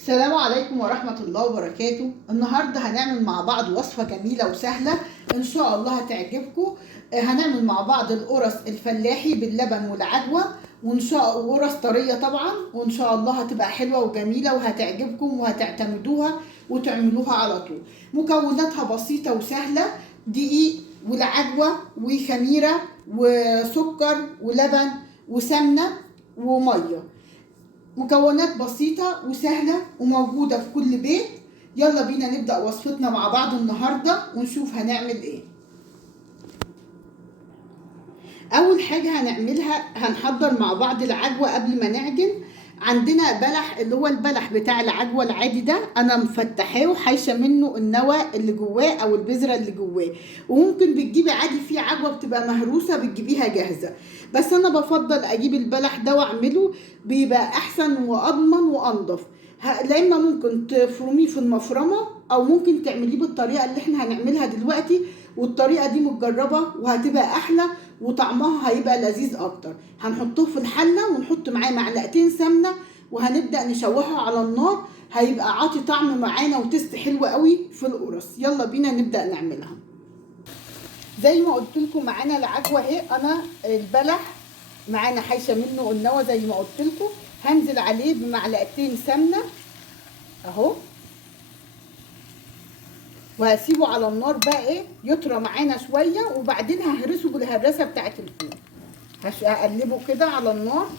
السلام عليكم ورحمة الله وبركاته. النهاردة هنعمل مع بعض وصفة جميلة وسهلة إن شاء الله هتعجبكم. هنعمل مع بعض القرص الفلاحي باللبن والعجوة، وقرص طرية طبعا، وإن شاء الله هتبقى حلوة وجميلة وهتعجبكم وهتعتمدوها وتعملوها على طول. مكوناتها بسيطة وسهلة: دقيق والعجوة وخميرة وسكر ولبن وسمنة ومية. مكونات بسيطة وسهلة وموجودة في كل بيت. يلا بينا نبدأ وصفتنا مع بعض النهاردة ونشوف هنعمل ايه. اول حاجة هنعملها هنحضر مع بعض العجوة قبل ما نعجن. عندنا بلح اللي هو البلح بتاع العجوة العادي ده، انا مفتحاه وحايشة منه النوى اللي جواه او البذرة اللي جواه، وممكن بتجيبي عادي في عجوة بتبقى مهروسة بتجيبيها جاهزة، بس انا بفضل اجيب البلح ده واعمله، بيبقى احسن واضمن وانضف. لا اما ممكن تفرميه في المفرمة او ممكن تعمليه بالطريقة اللي احنا هنعملها دلوقتي، والطريقة دي متجربة وهتبقى احلى وطعمها هيبقى لذيذ اكتر. هنحطه في الحله ونحط معاه معلقتين سمنه وهنبدا نشوحه على النار، هيبقى عاطي طعم معانا وتست حلو قوي في القرص. يلا بينا نبدا نعملها. زي ما قلت لكم معانا العجوه اهي، انا البلح معانا حايشه منه النوى زي ما قلت لكم. هنزل عليه بمعلقتين سمنه اهو، وهسيبه على النار بقى ايه يطرى معانا شويه، وبعدين ههرسه بالهرسه بتاعت الفول. هقلبه كده على النار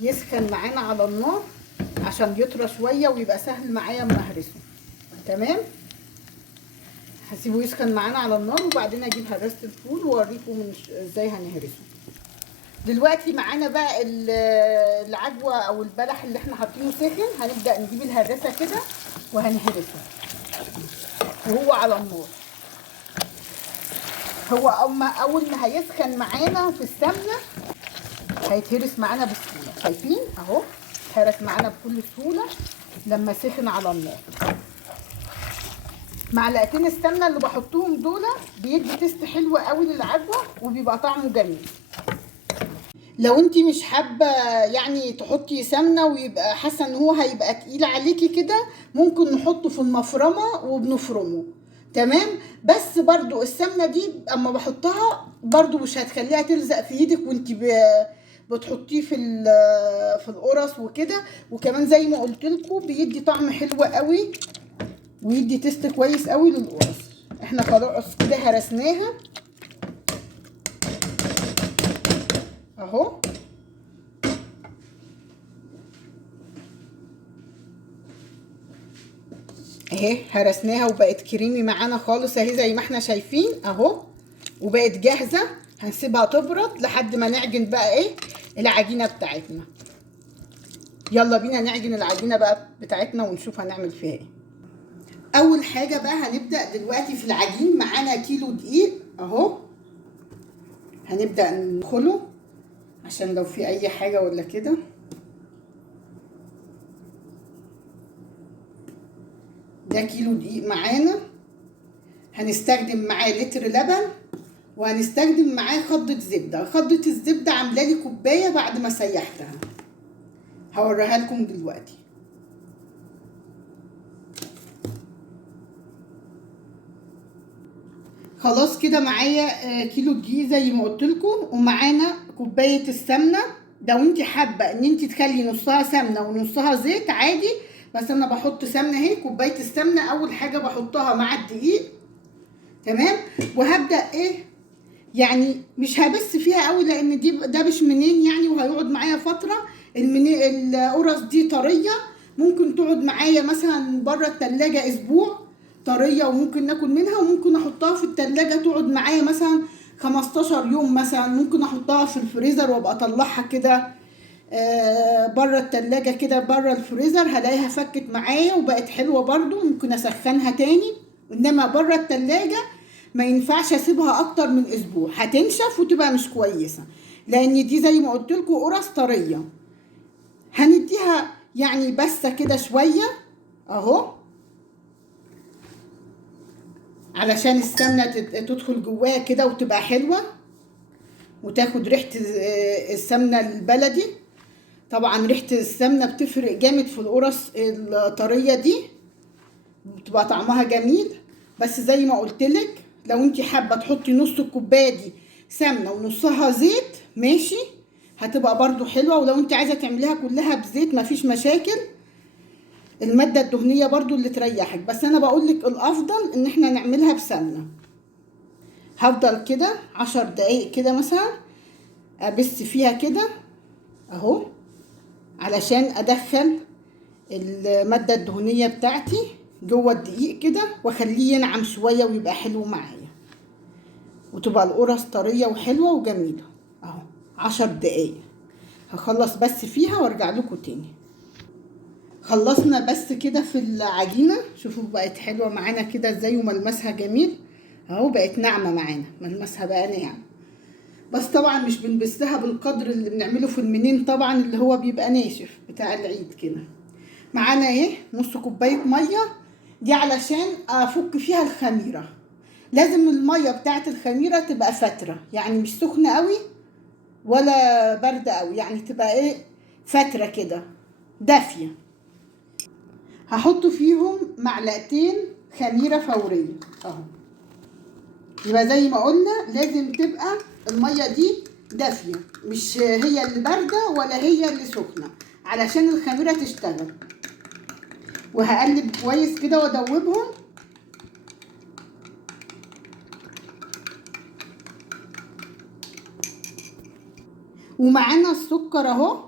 يسخن معانا على النار عشان يطرى شويه ويبقى سهل معايا اما اهرسه. تمام، هسيبه يسخن معانا على النار وبعدين اجيب هرسه الفول واوريكم ازاي هنهرسه. دلوقتي معانا بقى العجوه او البلح اللي احنا حاطينه سخن، هنبدا نجيب الهرسه كده وهنهرسه وهو على النار. هو اول ما هيسخن معانا في السمنه هيتهرس معانا بسهوله. شايفين اهو اتهرس معانا بكل سهوله لما سخن على النار. معلقتين السمنه اللي بحطهم دول بيدي تست حلوه قوي للعجوه وبيبقى طعمه جميل. لو انتي مش حابه يعني تحطي سمنه ويبقى حاسه ان هو هيبقى تقيل عليكي كده، ممكن نحطه في المفرمه وبنفرمه. تمام، بس برضو السمنه دي اما بحطها برضو مش هتخليها تلزق في ايدك وانتي بتحطيه في القرص وكده. وكمان زي ما قلت لكم بيدي طعم حلو قوي ويدي تيست كويس قوي للقرص. احنا خلاص كده هرسناها اهو. اهي هرسناها وبقت كريمي معانا خالص اهي زي ما احنا شايفين اهو، وبقت جاهزه. هنسيبها تبرد لحد ما نعجن بقى ايه العجينه بتاعتنا. يلا بينا نعجن العجينه بقى بتاعتنا ونشوف هنعمل فيها ايه. اول حاجه بقى هنبدا دلوقتي في العجين. معانا كيلو دقيق اهو، هنبدا ندخله عشان لو في اي حاجه ولا كده. ده كيلو دقيق معانا، هنستخدم معاه لتر لبن وهنستخدم معاه خضة زبدة. خضة الزبدة عاملالي كوباية بعد ما سيحتها، هوريها لكم دلوقتي. خلاص كده معايا كيلو دقيق زي ما قلت لكم، ومعانا كوباية السمنة. لو انت حابة ان انت تخلي نصها سمنة ونصها زيت عادي، بس انا بحط سمنة اهي. كوباية السمنة اول حاجة بحطها مع الدقيق. تمام، وهبدأ ايه يعني مش هبس فيها قوي لان ده مش منين يعني، وهيقعد معايا فتره. القرص دي طريه، ممكن تقعد معايا مثلا بره التلاجة اسبوع طريه، وممكن ناكل منها، وممكن احطها في التلاجة تقعد معايا مثلا 15 يوم مثلا. ممكن احطها في الفريزر وابقى اطلعها كده بره التلاجة كده بره الفريزر، هلاقيها فكت معايا وبقت حلوه برضو. ممكن اسخنها تاني، انما بره التلاجة ما ينفعش اسيبها اكتر من اسبوع، هتنشف وتبقى مش كويسه، لان دي زي ما قلت لكم قرص طريه. هنديها يعني بسه كده شويه اهو علشان السمنه تدخل جواها كده وتبقى حلوه وتاخد ريحه السمنه البلدي. طبعا ريحة السمنة بتفرق جامد في القرص الطرية دي، بتبقى طعمها جميل. بس زي ما قلتلك لو انت حابة تحطي نص الكوباية دي سمنة ونصها زيت ماشي، هتبقى برضو حلوة. ولو انت عايزة تعمليها كلها بزيت مفيش مشاكل، المادة الدهنية برضو اللي تريحك، بس انا بقولك الافضل ان احنا نعملها بسمنة. هفضل كده 10 دقايق كده مثلا ابس فيها كده اهو، علشان ادخل المادة الدهنية بتاعتي جوه الدقيق كده واخليه ينعم شوية ويبقى حلو معايا، وتبقى القرص طرية وحلوة وجميلة اهو. 10 دقايق هخلص بس فيها وارجع لكم تاني. خلصنا بس كده في العجينة، شوفوا بقت حلوة معانا كده ازاي وملمسها جميل اهو، بقت ناعمة معانا، ملمسها بقى ناعم. بس طبعا مش بنبسها بالقدر اللي بنعمله في المنين طبعا، اللي هو بيبقى ناشف بتاع العيد كده. معانا اهي نص كوباية مية، دي علشان افك فيها الخميرة. لازم المية بتاعت الخميرة تبقى فترة، يعني مش سخنة قوي ولا باردة قوي، يعني تبقى ايه فترة كده دافية. هحط فيهم معلقتين خميرة فورية اهو. يبقى زي ما قلنا لازم تبقى المية دي دافية، مش هي اللي باردة ولا هي اللي سخنة، علشان الخميرة تشتغل. وهقلب كويس كده وادوبهم. ومعانا السكر اهو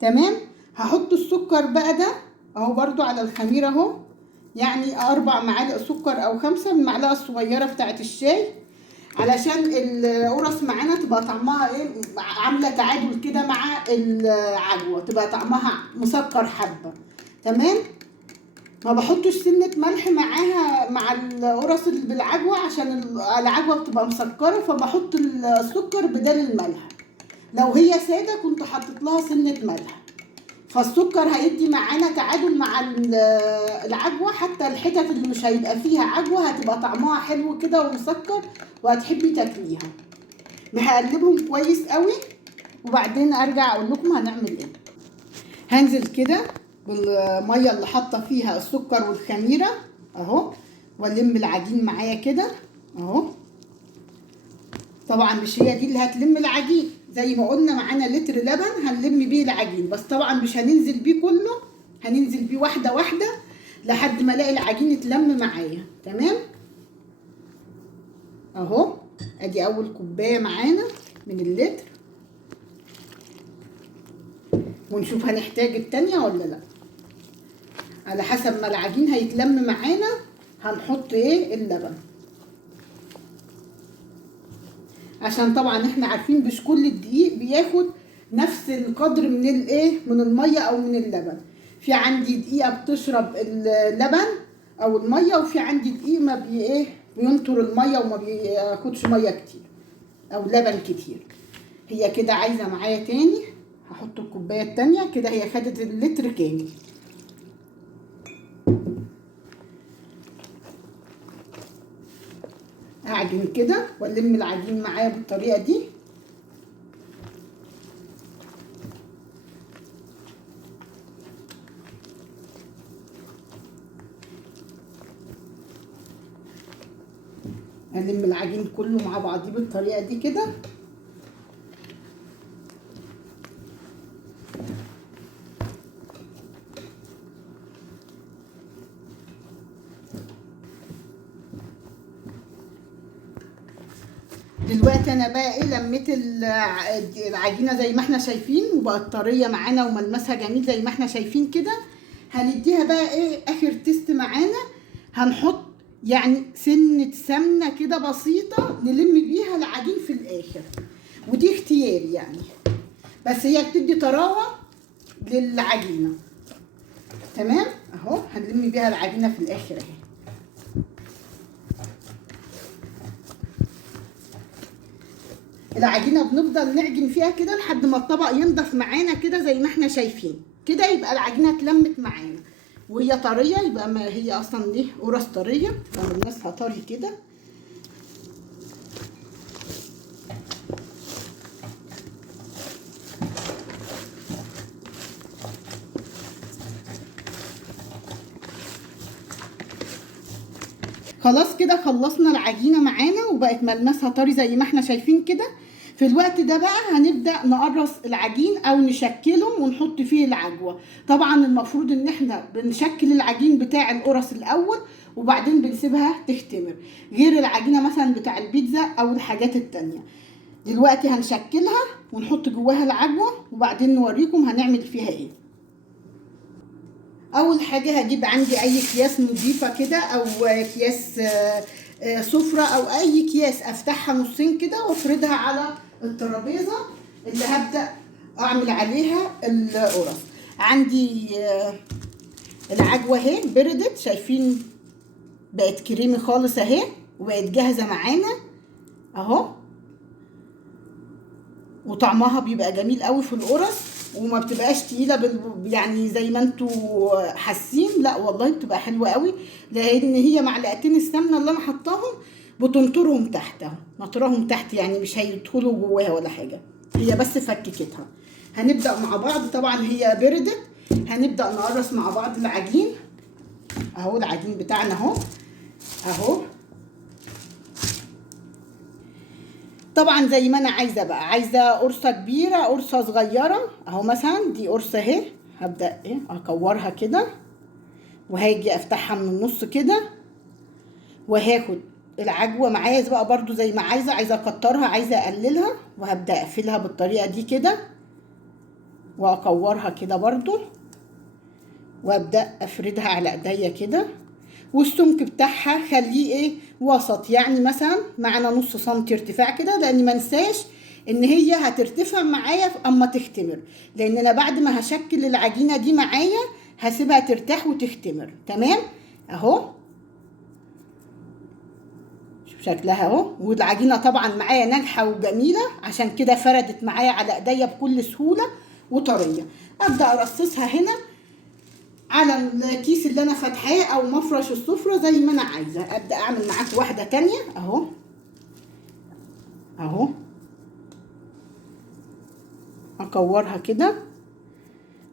تمام. هحط السكر بقى ده اهو برضو على الخميرة اهو، يعني 4 معالق سكر او 5 من المعلقة الصغيرة بتاعت الشاي، علشان القرص معانا تبقى طعمها ايه، عاملة تعادل كده مع العجوة، تبقى طعمها مسكر حبة تمام. ما بحطش سنة ملح معاها مع القرص اللي بالعجوة، عشان العجوة بتبقى مسكرة، فبحط السكر بدل الملح. لو هي سادة كنت حطيت لها سنة ملح، فالسكر هيدي معانا تعادل مع العجوة، حتى الحتت اللي مش هيبقى فيها عجوة هتبقى طعمها حلو كده ومسكر وهتحبي تاكليها. هقلبهم كويس قوي وبعدين ارجع اقول لكم هنعمل ايه. هنزل كده بالميه اللي حاطه فيها السكر والخميره اهو، والم العجين معايا كده اهو. طبعا مش هي دي اللي هتلم العجين، زي ما قلنا معانا لتر لبن هنلم بيه العجين، بس طبعا مش هننزل بيه كله، هننزل بيه واحده واحده لحد ما الاقي العجين اتلم معايا تمام اهو. ادي اول كوبايه معانا من اللتر، ونشوف هنحتاج التانية ولا لا. على حسب ما العجين هيتلم معانا هنحط ايه اللبن، عشان طبعا احنا عارفين مش كل الدقيق بياخد نفس القدر من الايه، من الميه او من اللبن. في عندي دقيقه بتشرب اللبن او الميه، وفي عندي دقيق ما بي ايه بينطر الميه وما بياخدش ميه كتير او لبن كتير. هي كده عايزه معايا تاني، هحط الكوبايه التانيه كده، هي خدت اللتر كامل. اعجن كده والم العجين معايا بالطريقه دي. الم العجين كله مع بعضيه بالطريقه دي كده. دلوقتي انا بقى ايه لميت العجينه زي ما احنا شايفين، وبقت طريه معانا وملمسها جميل زي ما احنا شايفين كده. هنديها بقى ايه اخر تيست معانا، هنحط يعني سنه سمنه كده بسيطه نلم بيها العجين في الاخر، ودي اختياري يعني، بس هي بتدي طراوه للعجينه تمام اهو. هنلم بيها العجينه في الاخر اهي. العجينه بنفضل نعجن فيها كده لحد ما الطبق ينضف معانا كده زي ما احنا شايفين كده، يبقى العجينه اتلمت معانا وهي طريه، يبقى ما هي اصلا دي قرص طريه، تبقى ملمسها طري كده. خلاص كده خلصنا العجينه معانا وبقت ملمسها طري زي ما احنا شايفين كده. في الوقت ده بقى هنبدا نقرص العجين او نشكله ونحط فيه العجوه. طبعا المفروض ان احنا بنشكل العجين بتاع القرص الاول وبعدين بنسيبها تختمر، غير العجينه مثلا بتاع البيتزا او الحاجات التانية. دلوقتي هنشكلها ونحط جواها العجوه وبعدين نوريكم هنعمل فيها ايه. اول حاجه هجيب عندي اي اكياس نظيفه كده او اكياس سفره او اي اكياس، افتحها نصين كده وافردها على الترابيزه اللي هبدا اعمل عليها القرص. عندي العجوه اهي بردت، شايفين بقت كريمي خالص اهي وبقت جاهزه معانا اهو، وطعمها بيبقى جميل قوي في القرص وما بتبقاش تقيله يعني زي ما انتوا حاسين، لا والله بتبقى حلوه قوي، لان هي معلقتين السمنه اللي انا حطاهم بتنطرهم تحت اهو، نطرهم تحت يعني مش هيدخلوا جواها ولا حاجه، هي بس فككتها. هنبدا مع بعض، طبعا هي بردت، هنبدا نقرص مع بعض العجين اهو. العجين بتاعنا اهو اهو، طبعا زي ما انا عايزه بقى، عايزه قرصه كبيره قرصه صغيره اهو. مثلا دي قرصه اهي، هبدا ايه اكورها كده وهاجي افتحها من النص كده، وهاخد العجوه معايا بقى برضو زي ما عايزه اكترها عايزه اقللها، وهبدا اقفلها بالطريقه دي كده واكورها كده برضو، وابدا افردها على ايديا كده. والسمك بتاعها خليه ايه وسط، يعني مثلا معانا نص سنتي ارتفاع كده، لان ما انساش ان هي هترتفع معايا اما تختمر، لان انا بعد ما هشكل العجينه دي معايا هسيبها ترتاح وتختمر. تمام اهو شوف شكلها اهو، والعجينه طبعا معايا ناجحه وجميله عشان كده فردت معايا على ايديا بكل سهوله وطريه. ابدا ارصصها هنا على الكيس اللي انا فاتحاه او مفرش السفره زي ما انا عايزه. ابدا اعمل معاك واحده تانية اهو اهو، اكورها كده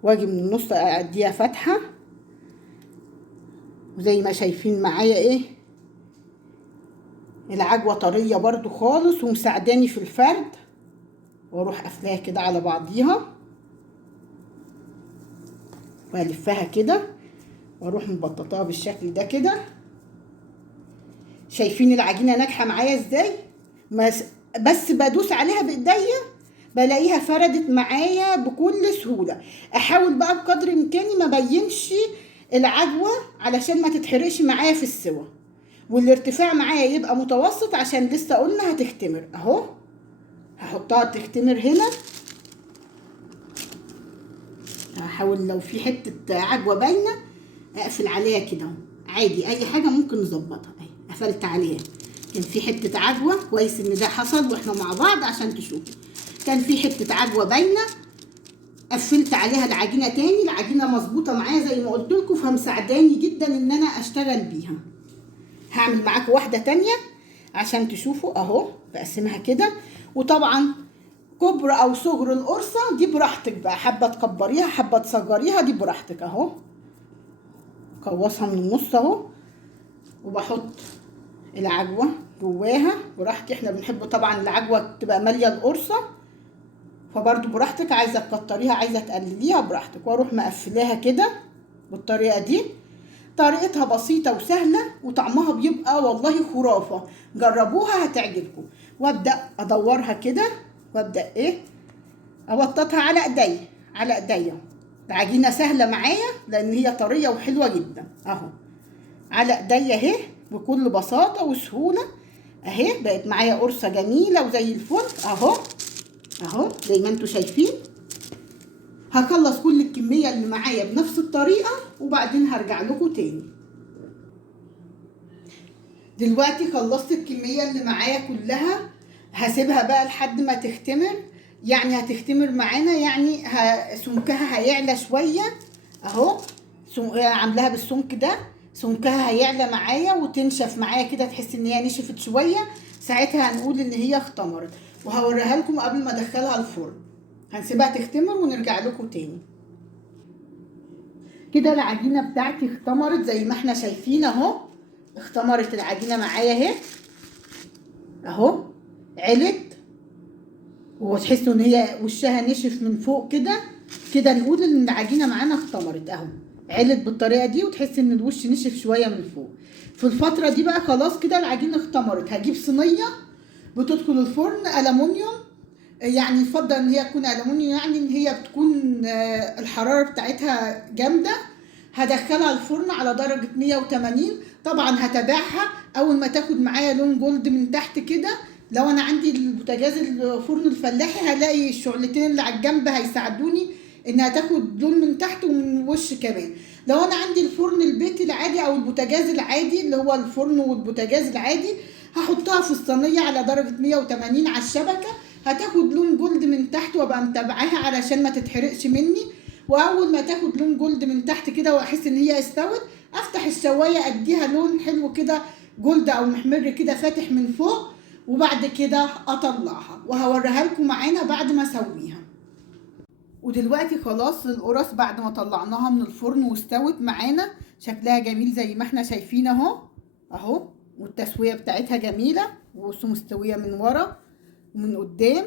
واجي من النص اديها فتحه، وزي ما شايفين معايا ايه العجوه طريه برضو خالص ومساعداني في الفرد، واروح قافلاها كده على بعضيها والفها كده واروح مبططاها بالشكل ده كده. شايفين العجينه ناجحه معايا ازاي؟ بس بدوس عليها بايديا بلاقيها فردت معايا بكل سهوله. احاول بقى بقدر امكاني ما بينش العجوه علشان ما تتحرقش معايا في السوا، والارتفاع معايا يبقى متوسط عشان لسه قلنا هتختمر اهو. هحطها تختمر هنا، هحاول لو في حته عجوه باينه اقفل عليها كده عادي، اي حاجه ممكن نظبطها اهي. قفلت عليها، كان في حته عجوه، كويس ان ده حصل واحنا مع بعض عشان تشوفوا. كان في حته عجوه باينه، قفلت عليها العجينه تاني، العجينه مظبوطه معايا زي ما قلت لكم، فمساعداني جدا ان انا اشتغل بيها. هعمل معاكم واحده تانية عشان تشوفوا اهو. بقسمها كده، وطبعا كبر او صغر القرصه دي براحتك بقى، حابه تكبريها حابه تصغريها دي براحتك اهو. قوصها من النص اهو، وبحط العجوه جواها براحتي. احنا بنحب طبعا العجوه تبقى ماليه القرصه، فبرضو براحتك، عايزه تكتريها عايزه تقلليها براحتك. واروح مقفلاها كده بالطريقه دي. طريقتها بسيطه وسهله وطعمها بيبقى والله خرافه، جربوها هتعجبكم. وابدا ادورها كده وابدا ايه ابططها على ايديا على ايديا. العجينه سهله معايا لان هي طريه وحلوه جدا اهو على ايديا اهي بكل بساطه وسهوله اهي. بقت معايا قرصه جميله وزي الفل اهو اهو زي ما انتوا شايفين. هخلص كل الكميه اللي معايا بنفس الطريقه وبعدين هرجع لكم تاني. دلوقتي خلصت الكميه اللي معايا كلها، هسيبها بقى لحد ما تختمر. يعني هتختمر معانا، يعني سمكها هيعلى شويه اهو. عاملاها بالسمك ده، سمكها هيعلى معايا وتنشف معايا كده، تحس ان هي نشفت شويه، ساعتها هنقول ان هي اختمرت. وهوريها لكم قبل ما ادخلها الفرن. هنسيبها تختمر ونرجع لكم تاني. كده العجينه بتاعتي اختمرت زي ما احنا شايفين اهو. اختمرت العجينه معايا اهي اهو، علت، وتحسوا ان هي وشها نشف من فوق كده، كده نقول ان العجينه معانا اختمرت اهو، علت بالطريقه دي، وتحس ان الوش نشف شويه من فوق. في الفتره دي بقى خلاص كده العجينه اختمرت، هجيب صينيه بتدخل الفرن ألمونيوم، يعني يفضل ان هي تكون ألمونيوم، يعني ان هي بتكون الحراره بتاعتها جامده. هدخلها الفرن على درجه 180. طبعا هتابعها اول ما تاخد معايا لون جولد من تحت كده. لو انا عندي البوتاجاز الفرن الفلاحي هلاقي الشعلتين اللي على الجنب هيساعدوني انها تاخد لون من تحت ومن وش كمان. لو انا عندي الفرن البيتي العادي او البوتاجاز العادي اللي هو الفرن والبوتاجاز العادي، هحطها في الصينيه على درجه 180 على الشبكه، هتاخد لون جولد من تحت، وابقى متابعاها علشان ما تتحرقش مني. واول ما تاخد لون جولد من تحت كده واحس ان هي استوت، افتح الشوايه اديها لون حلو كده جولد او محمر كده فاتح من فوق، وبعد كده اطلعها وهوريها لكم معانا بعد ما اسويها. ودلوقتي خلاص القرص بعد ما طلعناها من الفرن واستوت معانا، شكلها جميل زي ما احنا شايفين اهو اهو، والتسويه بتاعتها جميله، وبصوا مستويه من ورا ومن قدام،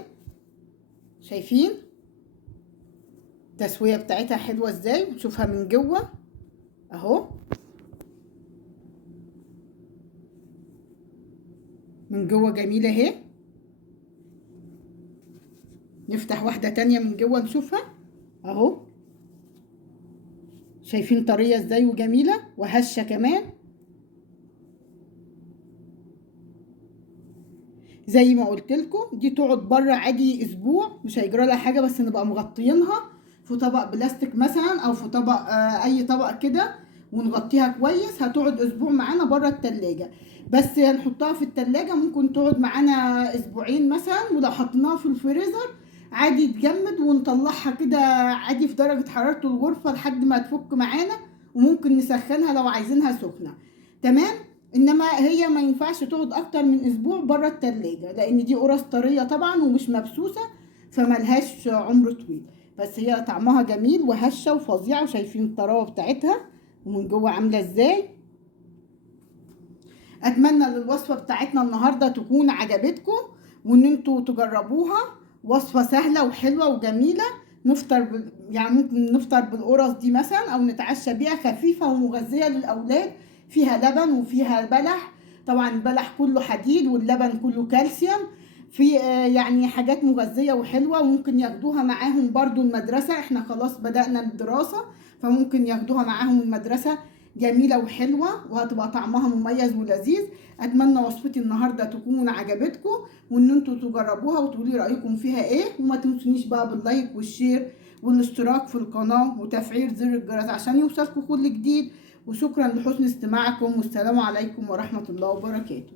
شايفين التسويه بتاعتها حلوه ازاي، ونشوفها من جوه اهو، من جوه جميله اهي. نفتح واحده تانية من جوه نشوفها اهو، شايفين طريه ازاي وجميله وهشه كمان. زي ما قلت لكم دي تقعد بره عادي اسبوع مش هيجرى لها حاجه، بس نبقى مغطيينها في طبق بلاستيك مثلا او في طبق اي طبق كده، ونغطيها كويس، هتقعد اسبوع معانا بره التلاجة. بس هنحطها في التلاجة ممكن تقعد معانا اسبوعين مثلا، ولو حطيناها في الفريزر عادي تجمد، ونطلعها كده عادي في درجة حرارة الغرفة لحد ما تفك معانا، وممكن نسخنها لو عايزينها سخنة تمام. انما هي ما ينفعش تقعد اكتر من اسبوع بره التلاجة، لان دي قرص طرية طبعا ومش مبسوسة، فملهاش عمر طويل. بس هي طعمها جميل وهشة وفظيعة، وشايفين الطراوة بتاعتها ومن جوه عاملة ازاي. اتمنى ان الوصفة بتاعتنا النهاردة تكون عجبتكم، وان انتوا تجربوها. وصفة سهلة وحلوة وجميلة، نفطر يعني ممكن نفطر بالقرص دي مثلا، او نتعشى بيها، خفيفة ومغذية للاولاد، فيها لبن وفيها بلح، طبعا البلح كله حديد واللبن كله كالسيوم، في يعني حاجات مغذية وحلوة، وممكن ياخدوها معاهم برضو المدرسة، احنا خلاص بدأنا الدراسة، فممكن ياخدوها معاهم المدرسة، جميلة وحلوة وهتبقى طعمها مميز ولذيذ. اتمنى وصفتي النهاردة تكون عجبتكم، وان انتوا تجربوها وتقولي رأيكم فيها ايه، وما تنسونيش بقى باللايك والشير والاشتراك في القناة وتفعيل زر الجرس عشان يوصلكم كل جديد. وشكرا لحسن استماعكم، والسلام عليكم ورحمة الله وبركاته.